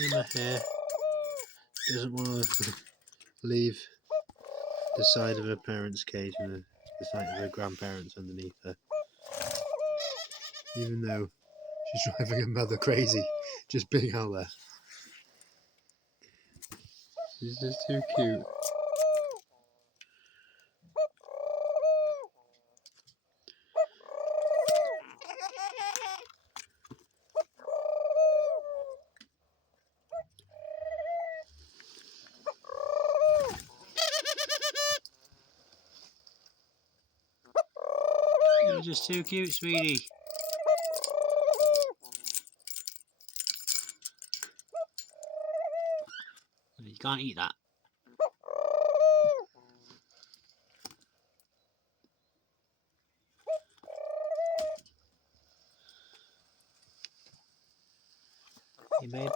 Emma here doesn't want to leave the side of her parents' cage and the side of her grandparents underneath her, even though she's driving her mother crazy just being out there. She's just too cute. You're just too cute, sweetie. You can't eat that. Hey, babe.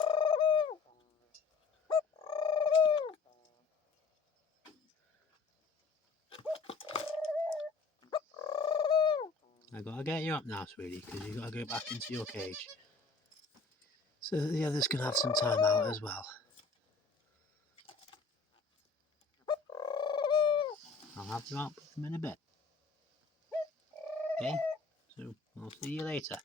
I gotta get you up now, sweetie, because you gotta go back into your cage. So that the others can have some time out as well. I'll have you out with them in a bit. Okay? So, I'll see you later.